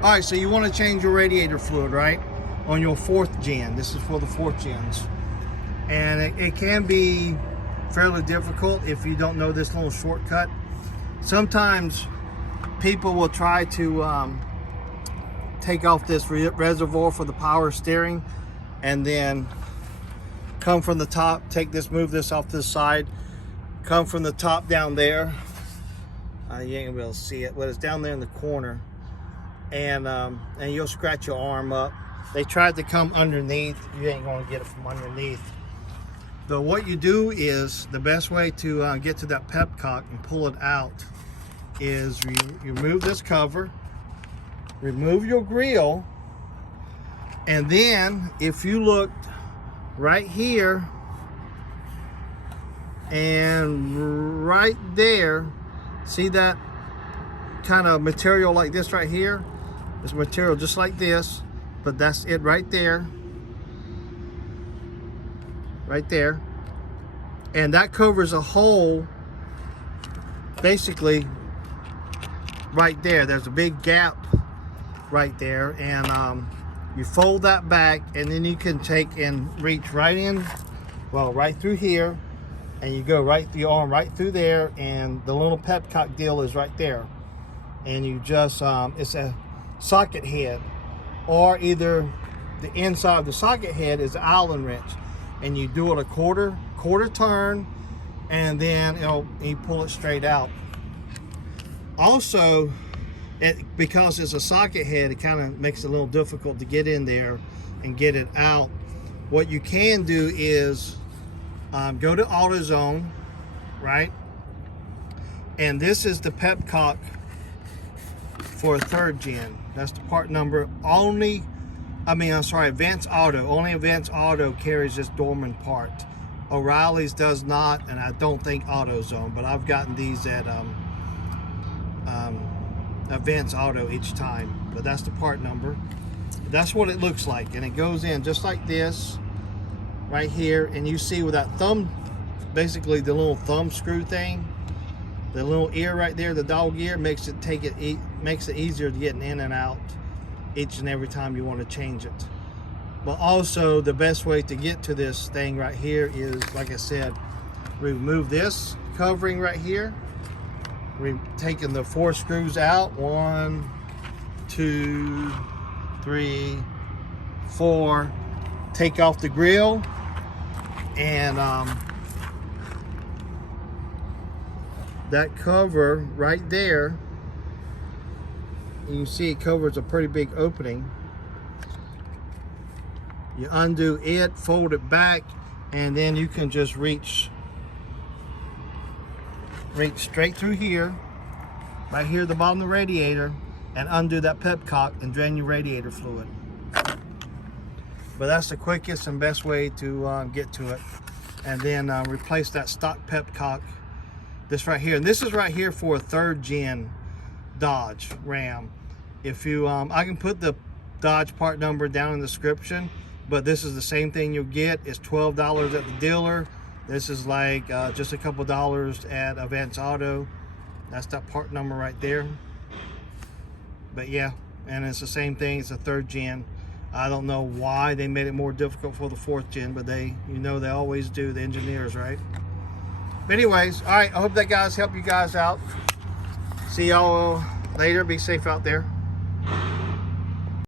All right, so you want to change your radiator fluid, right? On your 4th gen. This is for the 4th gens. And it can be fairly difficult if you don't know this little shortcut. Sometimes people will try to take off this reservoir for the power steering and then come from the top, move this off to the side, come from the top down there. You ain't gonna be able to see it, but it's down there in the corner. And you'll scratch your arm up. They tried to come underneath. You ain't gonna get it from underneath. So what you do is, the best way to get to that petcock and pull it out is you remove this cover, remove your grill, and then if you looked right here and right there, see that kind of material like this right here? This material just like this, but that's it right there. Right there. And that covers a hole basically right there. There's a big gap right there, and you fold that back, and then you can take and reach right in, well, right through here, and you go right through your arm right through there, and the little petcock deal is right there. And you just it's a socket head, or either the inside of the socket head is an Allen wrench, and you do it a quarter turn, and then you pull it straight out. Also, because it's a socket head, it kind of makes it a little difficult to get in there and get it out. What you can do is go to AutoZone, right? And this is the petcock for a 3rd gen. That's the part number. Advanced Auto. Only Advanced Auto carries this Dorman part. O'Reilly's does not, and I don't think AutoZone, but I've gotten these at Advanced Auto each time. But that's the part number. That's what it looks like, and it goes in just like this right here. And you see with that thumb, basically the little thumb screw thing, the little ear right there, the dog ear, makes it easier to get in and out each and every time you want to change it. But also, the best way to get to this thing right here is, like I said, remove this covering right here. We're taking the 4 screws out. 1, 2, 3, 4. Take off the grill, and that cover right there, you can see it covers a pretty big opening. You undo it, fold it back, and then you can just reach straight through here, right here at the bottom of the radiator, and undo that petcock and drain your radiator fluid. But that's the quickest and best way to get to it. And then replace that stock petcock, this right here. And this is right here for a 3rd gen Dodge Ram. If you I can put the Dodge part number down in the description, but this is the same thing you'll get. It's $12 at the dealer. This is like just a couple dollars at Advanced Auto. That's that part number right there. But yeah, and it's the same thing. It's a 3rd gen. I don't know why they made it more difficult for the 4th gen, but they always do, the engineers, right? But anyways, all right, I hope that guys help you guys out. See y'all later. Be safe out there.